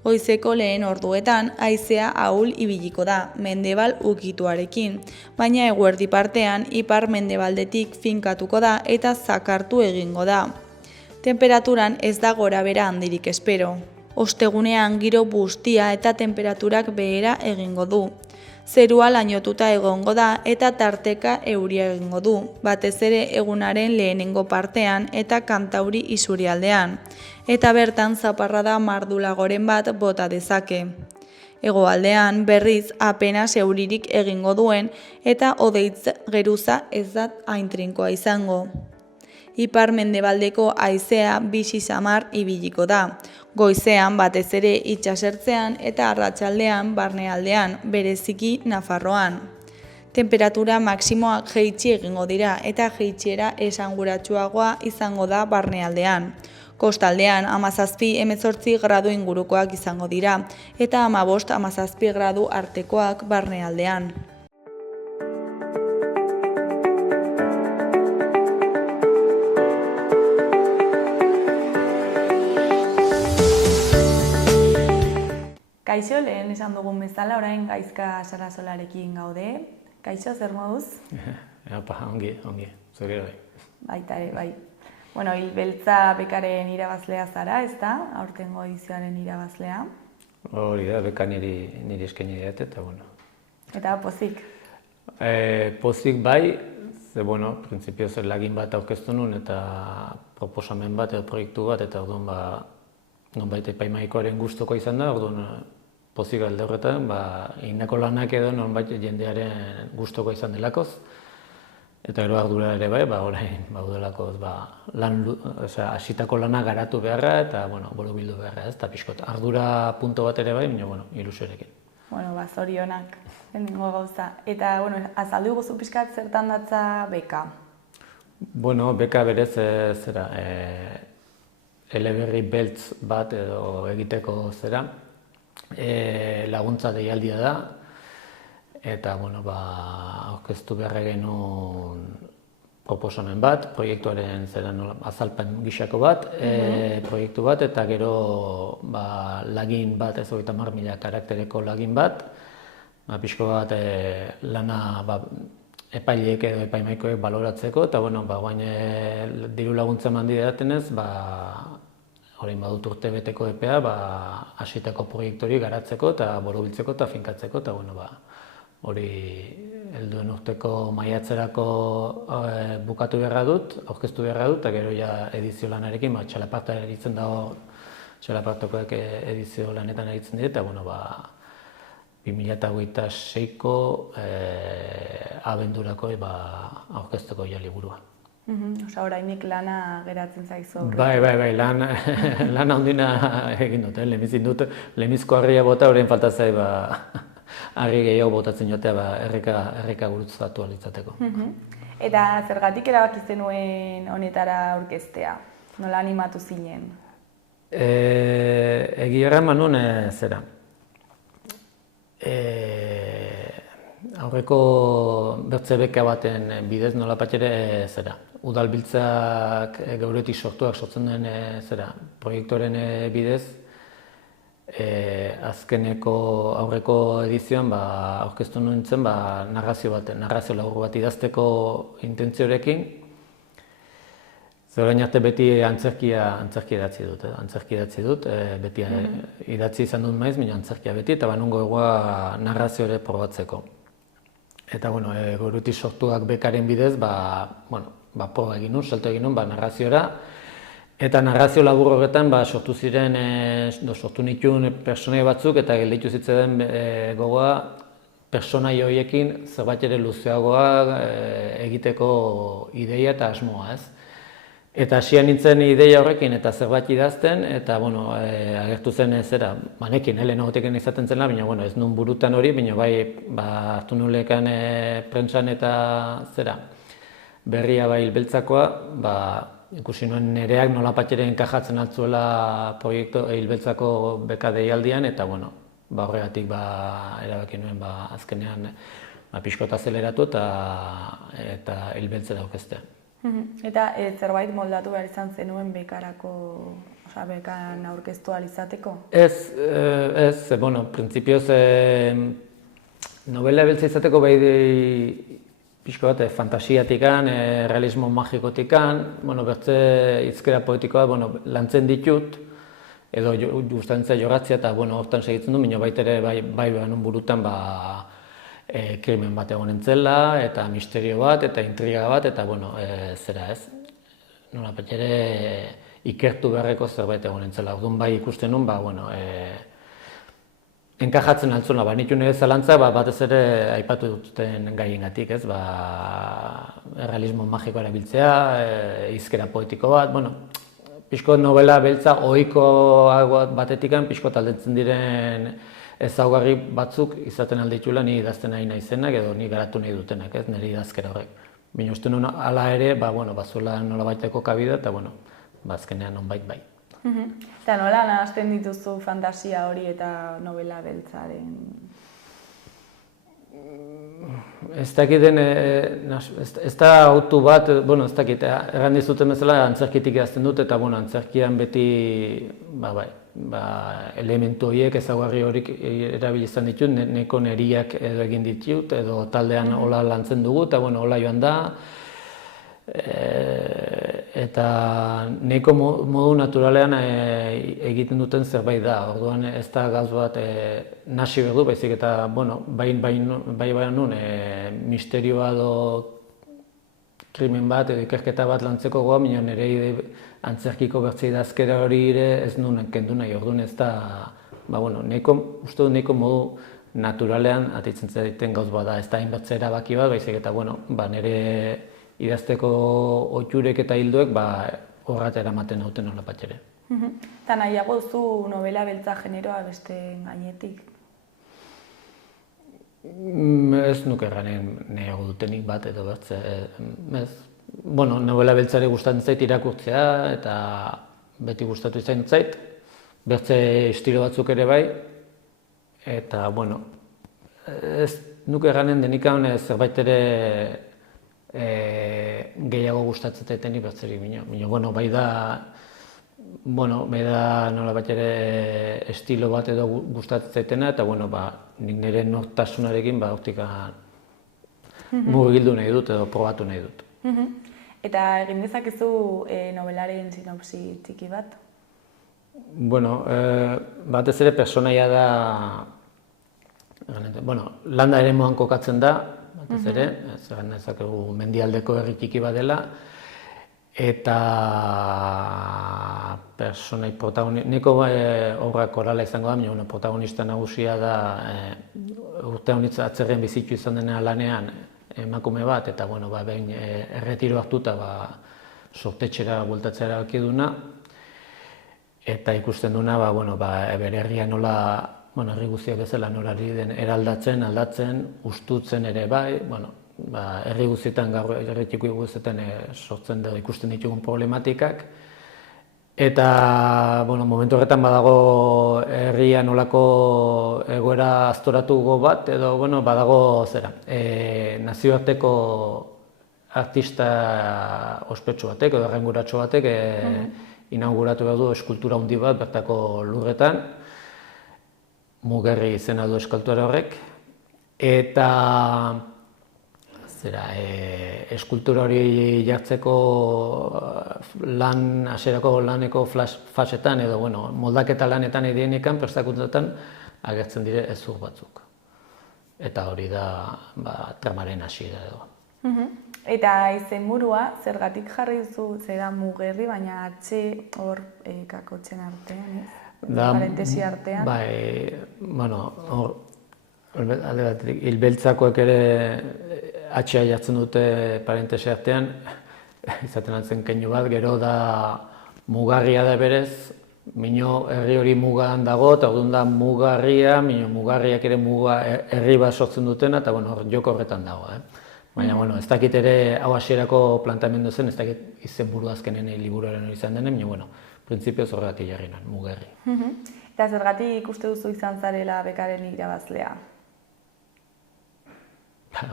Goizeko lehen orduetan haizea ahul ibiliko da, mendebal ukituarekin, baina eguerdi partean ipar mendebaldetik finkatuko da eta zakartu egingo da. Temperaturan ez da gorabehera handirik espero. Ostegunean giro bustia eta temperaturak behera egingo du. Zerua lainotuta egongo da eta tarteka euria egingo du, batez ere egunaren lehenengo partean eta Kantauri isurialdean, eta bertan zaparrada mardulagoren bat bota dezake. Hegoaldean berriz apenas euririk egingo duen eta hodeitz geruza ez da hain trinkoa izango. Ipar mendebaldeko haizea bisi samar ibiliko da. Goizean batez ere itsasertzean eta arratsaldean barnealdean, bereziki Nafarroan. Temperatura maksimoak jaitsi egingo dira eta jaitsiera esanguratsuagoa izango da barnealdean. Kostaldean 17-18 gradu ingurukoak izango dira eta 15-17 gradu artekoak barnealdean. Kaixo, lehen esan dugun bezala, orain Gaizka Sarasolarekin gaude. Kaixo, zer moduz? Ongi, zure bai. Baita ere, bai. Bueno, Hilbeltza bekaren irabazlea zara, ezta? Aurtengo edizioaren irabazlea. Hori da, beka niri eskaini diat, eta bueno. Eta pozik? Pozik bai, ze bueno, printzipioz lagin bat aurkeztu nun, eta proposamen bat edo proiektu bat, eta orduan nonbait epaimahaikoaren gustuko izan da, orduan pozik alde horretan, egindako lanak edo nonbait jendearen gustuko izan delakoz. Eta gero ardura ere bai, orain baudelakoz hasitako lana garatu beharra eta borobildu beharra, ez, eta pixkot ardura punto bat ere bai, baina ilusioarekin. Zorionak, lehenengo gauza. Eta, azaldu guzu pixkat zertan datza beka? Beka berez zera, eleberri beltz bat edo egiteko zera, laguntza deialdia da, eta aurkeztu beharra genuen proposamen bat, proiektuaren azalpen gisako bat, proiektu bat, eta gero lagin bat, ez 30.000 karaktereko lagin bat, pixko bat lana epaileek edo epaimahaikoek baloratzeko, eta guain diru laguntza eman didatenez, orain badut urtebeteko epea, hasitako proiektu hori garatzeko eta borobiltzeko eta finkatzeko, eta hori helduen urteko maiatzerako bukatu beharra dut, aurkeztu beharra dut, eta gero edizio lanarekin, txalaparta eritzen dago, txalapartakoak edizio lanetan eritzen dira, eta 2026ko abendurako aurkezteko liburua. Orainik lana geratzen zaizu. Bai, lana ondina egin dut, lehenbizin dut, lehenbizko harria bota, orain falta zai harri gehiago botatzen jotea erreka gurutzatu alitzateko. Eta zergatik erabaki zenuen honetara aurkeztea? Nola animatu zinen? Egia erran manuen zera. Aurreko bertze beka baten bidez nolapat ere zera. Udalbiltzak geuretik sortzen den proiektuaren bidez, azkeneko aurreko edizioan aurkeztu nintzen narrazio labur bat idazteko intentziorekin. Orain arte beti antzerkia idatzi dut, beti idatzi izan dut maiz, baina antzerkia beti, eta nungo egoa narrazio ere probatzeko. Eta geuretik sortuak bekaren bidez, proba egin nun, salto egin nun narraziora. Eta narrazio labur horretan sortu nituen pertsonai batzuk eta gelditu zitzaidan gogoa pertsonai horiekin zerbait ere luzeagoa egiteko ideia eta asmoa, ez? Eta hasian nintzen ideia horrekin eta zerbait idazten, eta agertu zen zera, banekin, lehenagotik izaten zela, baina ez nun burutan hori, baina bai hartu nulekan prentsan eta zera, berria bai hilbeltzakoa, ikusi nuen nereak nolapatxere enkajatzen altzuela proiektu hilbeltzako beka deialdian, eta horregatik erabaki nuen azkenean pixkot azeleratu eta hilbeltzera aurkeztea. Eta zerbait moldatu behar izan zenuen bekarako, bekan aurkeztu ahal izateko? Ez, printzipioz novela beltza izateko pixko bat fantasiatikan, realismo magikotikan, bertze hizkera poetikoa lantzen ditut, edo gustatzen zait jorratzea eta hortan segitzen du, baina baita ere bai burutan krimen bat egonen zela, eta misterio bat, eta intriga bat, eta zera ez. Nolapait ere ikertu beharreko zerbait egonen zela. Orduan bai ikusten nun, enkajatzen altzuna, nitu nire zalantza batez ere aipatu duten gaiengatik, ez? Realismo magikoa erabiltzea, hizkera poetiko bat, pixko novela beltza ohiko batetikan pixko aldentzen diren ezaugarri batzuk izaten alditula ni idazten nahi naizenak edo ni garatu nahi dutenak, ez, nire idazkera horrek. Baina uste nuen hala ere, bazuela nolabaiteko kabida eta azkenean nonbait bai. Eta nola nahasten dituzu fantasia hori eta novela beltzaren? Ez dakiten, ez da autu bat, ez dakit, erran dizuten bezala antzerkitik idazten dut eta antzerkian beti elementu horiek, ezaugarri horiek erabili izan ditut, neko neriak edo egin ditut, edo taldean hola lantzen dugu eta hola joan da. Eta neko modu naturalean egiten duten zerbait da, orduan ez da gauz bat nasi behar du, baizik eta bai nun misterioa edo krimen bat edo ikerketa bat lantzeko goa, baina nire antzerkiko bertze idazkera hori ere ez nuen kendu nahi, orduan ez da, uste dut neko modu naturalean atitzen zaiten gauz bat da, ez da hainbatze erabaki bat, baizik eta nire idazteko ohiturek eta hilduek horrat eramaten nauten nolapait ere. Eta nahiago duzu novela beltza generoa beste gainetik? Ez nuke erranen nahiago dutenik bat edo bertze. Novela beltzare gustatzen zait irakurtzea eta beti gustatu izan zait. Bertze estilo batzuk ere bai. Eta, ez nuke erranen denikan zerbait ere gehiago gustatzen zaitenik bertzerik baina, bai da nolabait ere estilo bat edo gustatzen zaitena eta nik nire nortasunarekin hortik mugildu nahi dut edo probatu nahi dut. Eta egin dezakezu novelaren sinopsi txiki bat? Batez ere personaia da, landa ere moan kokatzen da, batez ere, zerren ezakegu mendialdeko herri txiki bat dela, eta personai protagonista, niko obra korala izango da, baina protagonista nagusia da urte honitza atzerren bizitu izan dena lanean emakume bat, eta behin erretiro hartuta sortetxera bueltatzera alkiduna, eta ikusten duna bere herria nola herri guztiak bezala norari den eraldatzen, aldatzen, ustutzen ere bai, herri guztietan, herri txiki guztietan sortzen da ikusten ditugun problematikak. Eta, momentu horretan badago herria nolako egoera aztoratuko bat, edo, badago zera, nazioarteko artista ospetsu batek, edo errenguratxo batek, inauguratu behar du eskultura handi bat bertako lurretan, Mugerri izena du eskultura horrek, eta eskultura hori jartzeko hasierako laneko fasetan edo moldaketa lanetan edienekan, prestakuntzetan agertzen dire hezur batzuk. Eta hori da tramaren hasiera edo. Eta izenburua zergatik jarri duzu zera Mugerri, baina hor kakotzen artean, ez? Parentesi artean. Alde batetik, hilbeltzakoek ere atxea jartzen dute parentesi artean, izaten altzen keinu bat, gero da mugarria da berez, mino herri hori mugan dago, eta orduan da mugarria, mino mugarriak ere herri bat sortzen dutena, eta bueno, joko horretan dago. Baina, bueno, ez dakit ere hau hasierako plantamendu zen, ez dakit izenburu azkenen liburuaren hori izan denen, baina, bueno, printzipioz horregatik jarri nuen, mugarri. Eta zergatik uste duzu izan zarela bekaren irabazlea?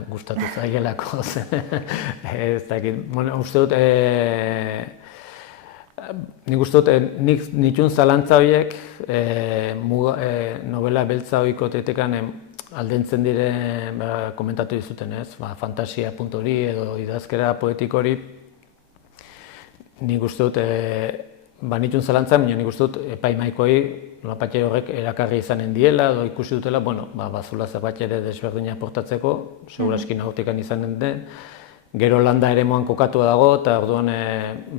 Gustatu zaigelako zen, ez dakit, bueno, uste dut, nik uste dut, nituen zalantza horiek, novela beltza horiko tetekan aldentzen diren, komentatu dizuten ez, fantasia puntu hori edo idazkera poetiko hori, nik uste dut, nituen zalantza, baina nik uste dut epaimaikoi nolapatxe horrek erakarri izanen diela edo ikusi dutela, bueno, bazula zerbait ere desberdina aportatzeko, seguraski nahortikan izanen den, gero landa ere moan kokatua dago, eta orduan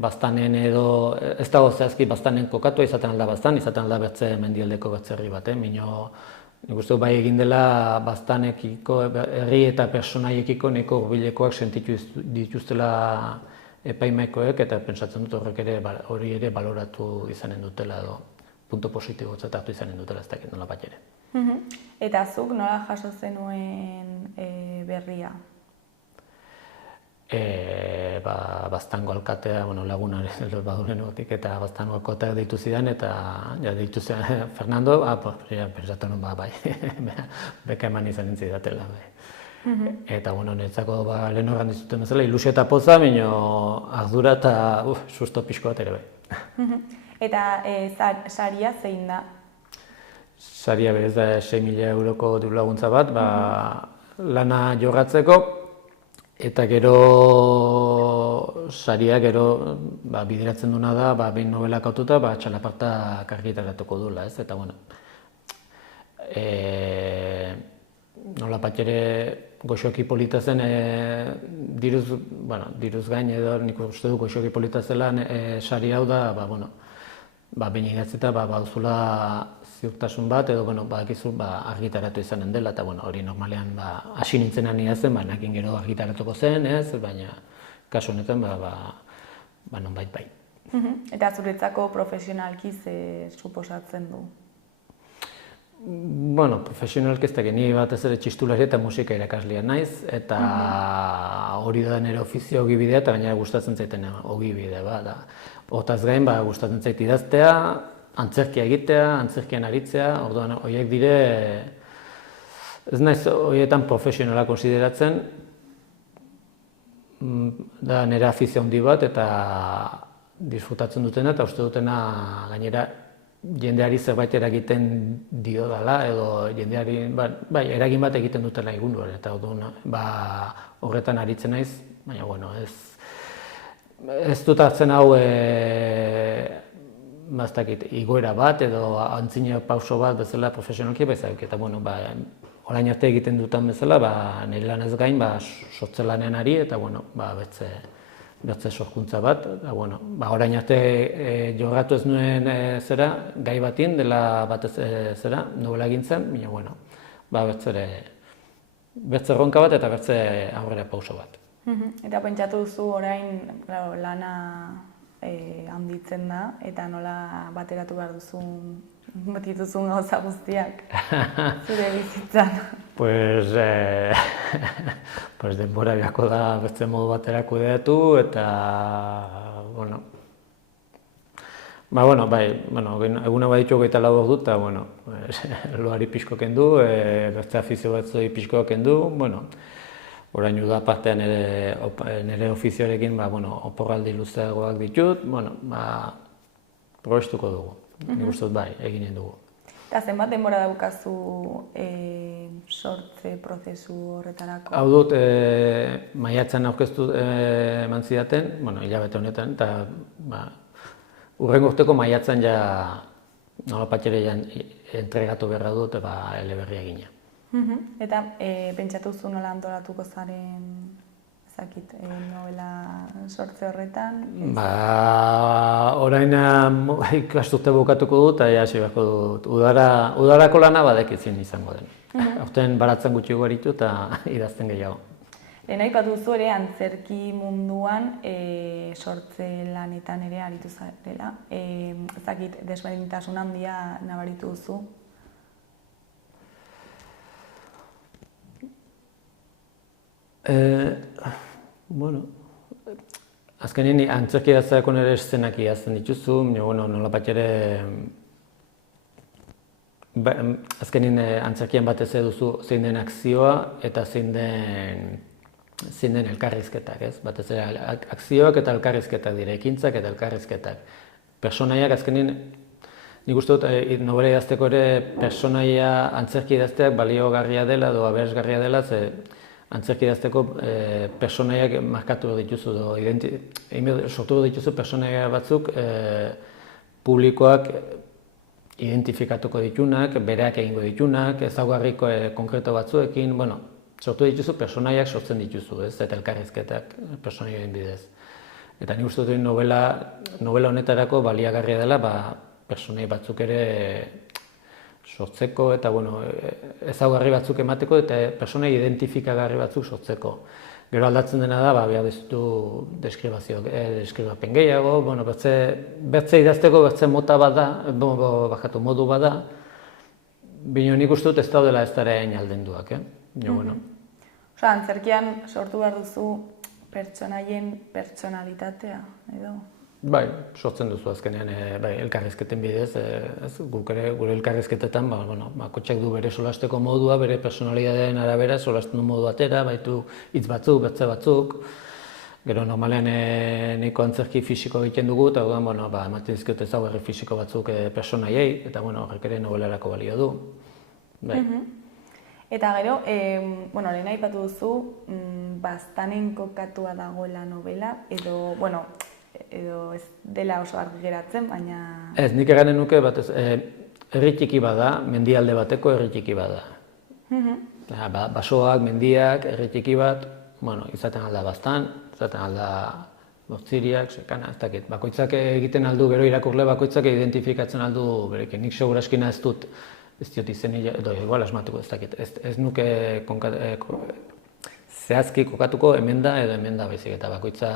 baztanen edo, ez dago zehazki baztanen kokatua, izaten alda baztan, izaten alda bertze mendialdeko bertzerri bat, nik uste dut bai egin dela baztanekiko, herri eta personaiekiko neko hurbilekoak sentitu dituztela epaimaikoek, eta pentsatzen dut horrek ere hori ere baloratu izanen dutela edo punto positibotzat hartu izanen dutela ez dakit nola bat ere. Eta zuk nola jaso zenuen berria? Baztango alkatea, lagunaren baduren gotik, eta baztango alkateak deitu zidan, eta deitu zidan Fernando, pentsatu nuen bai, beka eman izan nintzidatela. Eta niretzako lehen horran dizuten bezala, ilusio eta poza, baina ardura eta susto pixko bat ere bai. Eta saria zein da? Saria berez da 6.000 euroko diru laguntza bat, lana jorratzeko, eta gero saria bideratzen duna da, behin novelak aututa, txalaparta argitaratuko duela, ez? Eta nolapat ere goxoki polita zen, diruz gain edo nik uste du goxoki polita zela sari hau da, behin idatzita baduzula ziurtasun bat edo badakizu argitaratu izanen dela, eta hori normalean hasi nintzenan idazten, nakin gero argitaratuko zen, ez, baina kasu honetan nonbait bai. Eta zuretzako profesionalki ze suposatzen du? Profesionalki ez dakit, ni batez ere txistulari eta musika irakaslea naiz, eta hori da nire ofizio ogibidea, eta gainera gustatzen zaiten ogibidea da. Hortaz gain, gustatzen zait idaztea, antzerkia egitea, antzerkian aritzea, orduan horiek dire, ez naiz horietan profesionala konsideratzen, da nire afizio handi bat eta disfrutatzen dutena, eta uste dutena gainera jendeari zerbait eragiten dio dela, edo jendeari, eragin bat egiten dutela egunduan, eta horretan aritzen naiz, baina, ez dut hartzen hau, igoera bat edo antzina pauso bat bezala profesionalki bezak, eta orain arte egiten dutan bezala, nire lanez gain, sortzelanean ari, eta bertze sorkuntza bat, orain arte jorratu ez nuen gai batien, dela batez novela egintzen, baina bertze erronka bat eta bertze aurrera pauso bat. Eta pentsatu duzu orain lana handitzen da, eta nola bateratu behar dituzun gauza guztiak zure bizitzan? Pues denbora biako da beste modu batera kudeatu, eta eguna baditu 24 ordu, eta loari pixko kendu, beste afizio batzoi pixko kendu, orain da partean nire ofizioarekin oporraldi luzeagoak ditut, probestuko dugu, nik uste dut eginen dugu. Eta zenbat denbora daukazu sortze prozesu horretarako? Hau dut, maiatzen aurkeztu eman zidaten, hilabete honetan, eta hurrengo urteko maiatzen nolapat ere entregatu beharra dut eleberria egina. Eta pentsatu zu nola antolatuko zaren zakit, novela sortze horretan? Orain ikasturte bukatuko dut, eta hasi beharko dut. Udarako lana badekitzin izango den. Aurten baratzen gutxi garitu eta idazten gehiago. Lehen aipatu duzu ere antzerki munduan sortze lanetan ere aritu zarela. Zakit, desberdintasun handia nabaritu duzu? Bueno, azkenean antzerki idazteako nire eszenak idazten dituzu, nolabat ere azkenean antzerkian batez duzu zein den akzioa eta zein den elkarrizketak, ez? Batez ere akzioak eta elkarrizketak dira, ekintzak eta elkarrizketak. Personaiak azkenean, nik uste dut nobela idazteko ere personaia antzerki idazteak baliogarria dela edo aberasgarria dela, ze antzerki idazteko personaiak markatu dituzu, sortu dituzu personaia batzuk publikoak identifikatuko ditunak, bereak egingo ditunak, ezaugarriko konkreto batzuekin, sortu dituzu personaiak sortzen dituzu, ez? Eta elkarrizketak personaioen bidez. Eta nik uste dut novela honetarako baliagarria dela, personai batzuk ere sortzeko eta ezaugarri batzuk emateko eta personai identifikagarri batzuk sortzeko. Gero aldatzen dena da, behar dizutu deskribapen gehiago, bertze idazteko bertze mota bat da, modu bat da, baina nik uste dut ez daudela ez dara egin aldenduak. Antzerkian sortu behar duzu pertsonaien pertsonalitatea, edo? Bai, sortzen duzu azkenean elkarrizketen bidez, guk ere gure elkarrizketetan, bakotxak du bere solasteko modua, bere personalitateen arabera solasten du modu atera, baitu hitz batzuk, bertze batzuk. Gero normalean nahiko antzerki fisiko egiten dugu, eta ematen dizkiot ezaugarri fisiko batzuk personaiei, eta horrek ere nobelarako balio du. Eta gero, lehen aipatu duzu, baztanen kokatua dagoela novela, edo ez dela oso argi geratzen, baina... Ez, nik eganen nuke batez, herri txiki bada, mendialde bateko herri txiki bada. Basoak, mendiak, herri txiki bat, izaten alda baztan, izaten alda bortziriak, sekana, ez dakit. Bakoitzak egiten aldu, gero irakurle bakoitzak identifikatzen aldu berekin. Nik seguraskina ez diot izen, edo igual asmatuko ez dakit. Ez nuke zehazki kokatuko emenda edo emenda baizik, eta bakoitza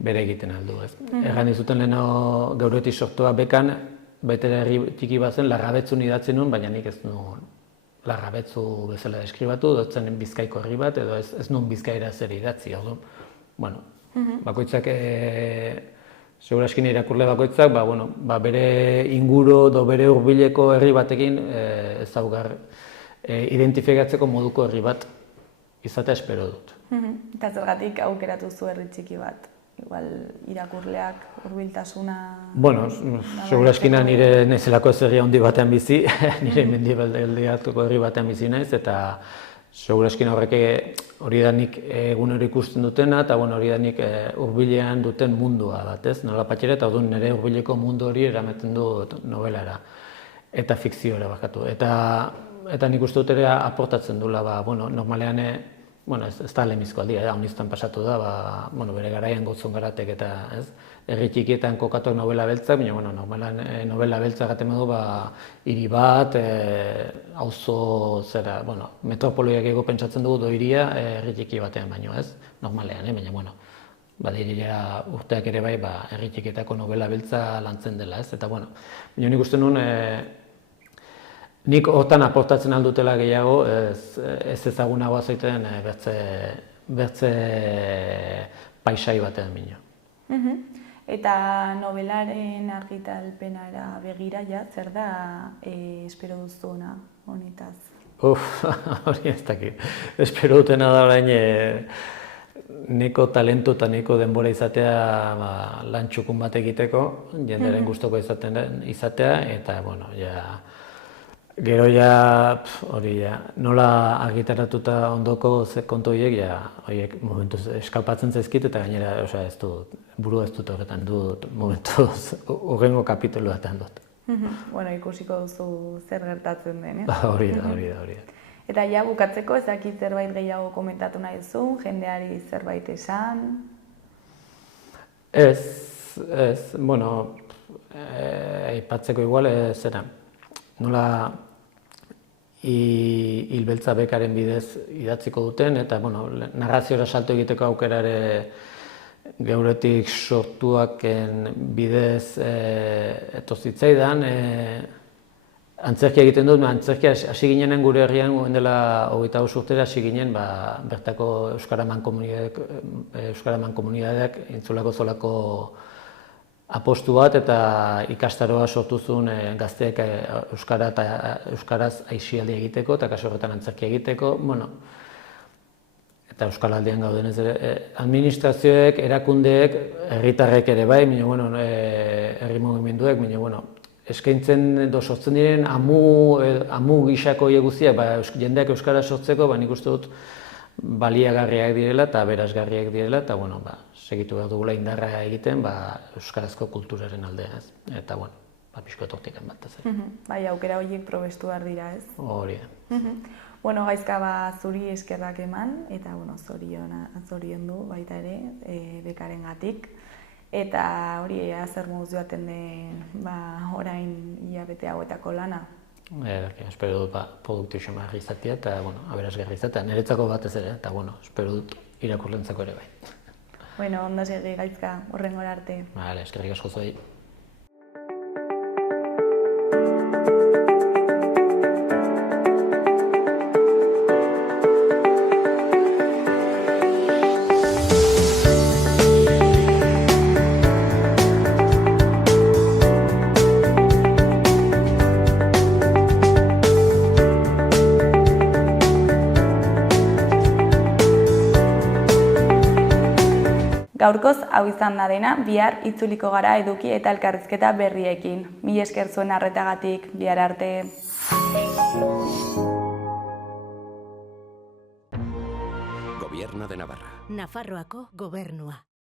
bere egiten aldu, ez. Erran dizuten lehenago geuretik sortua bekan, baitera herri txiki bat zen, Larrabetzun idatzen nuen, baina nik ez nuen Larrabetzu bezala deskribatu, dotzen Bizkaiko herri bat, edo ez nuen Bizkaira zer idatzi, bakoitzak, seguraskin irakurle bakoitzak, bere inguru edo bere hurbileko herri batekin ezaugar identifikatzeko moduko herri bat izatea espero dut. Eta zergatik aukeratu zu herri txiki bat? Igual irakurleak hurbiltasuna... Seguraskina nire nahizelako ez herri handi batean bizi, nire mendibaldeatuko herri batean bizi naiz, eta seguraskina horrek hori da nik egun hori ikusten dutena, eta hori da nik hurbilean duten mundua bat, ez? Nola patxera, eta nire hurbileko mundu hori eramaten du novelara, eta fikzioa bakatu. Eta nik uste dut ere aportatzen duela, normalean, ez da lemizko aldia, honiztan pasatu da, bere garaian Gotzon Garatek eta herri txikietan kokatuak novela beltzak, baina normalan novela beltzak gaten du hiri bat, auzo zera, metropoliak ego pentsatzen dugu doiria herri txiki batean baino, ez? Normalean, baina badirira urteak ere bai herri txikietako novela beltza lantzen dela, ez? Eta baina nik uste nuen nik hortan aportatzen aldutela gehiago, ez ezagunagoa zaiten bertze paisai batean bino. Eta novelaren argitalpenara begira, zer da espero duzuna honetaz? Hori ez dakit. Espero dutena da orain neko talentu eta neko denbora izatea lan txukun bat egiteko, jendearen gustoko izatea, eta gero hori nola argitaratuta ondoko kontu horiek momentuz eskalpatzen zaizkit eta gainera ez dut, burua ez dut horretan dut momentuz horrengo kapituluetan dut. Ikusiko duzu zer gertatzen den, Hori da. Eta ja, bukatzeko ez dakit zerbait gehiago komentatu nahi duzu, jendeari zerbait esan? Ez, bueno, aipatzeko igual, zera, nola Hilbeltza bekaren bidez idatziko duten, eta, bueno, narraziora salto egiteko aukerare geuretik sortuaken bidez etozitzaidan, antzerkia egiten dut, antzerkia hasi ginenen gure herrian, guen dela 25 urtera hasi ginen, bertako Euskara Mankomunidadeak intzulako zolako apostu bat eta ikastaroa sortu zuen gazteek euskaraz aisialdia egiteko eta kasu horretan antzerkia egiteko, bueno, eta Euskaraldian gaudenez ere, administrazioek, erakundeek, herritarrek ere bai, herri mugimenduek, eskaintzen edo sortzen diren amu gisako guztiak jendeak euskara sortzeko, nik uste dut baliagarriak direla eta aberasgarriak direla, eta segitu behar dugula indarra egiten euskarazko kulturaren aldean, eta pixko etortikan bat ez. Bai, aukera horiek probestu behar dira, ez? Hori da. Bueno, Gaizka, zuri eskerrak eman, eta zoriondu baita ere bekarengatik. Eta hori zer moduz joaten den orain hilabete hauetako lana. Espero dut produktixoa izatea eta aberasgarri izatea. Niretzako batez ere, eta espero dut irakurlentzako ere bai. Bueno, ondo segi Gaizka, hurrengora arte. Vale, eskerrik asko zuei. Gaurkoz hau izan da dena, bihar itzuliko gara eduki eta elkarrizketa berriekin. Mila esker zuen arretagatik, bihar arte. Gobierno de Navarra. Nafarroako gobernua.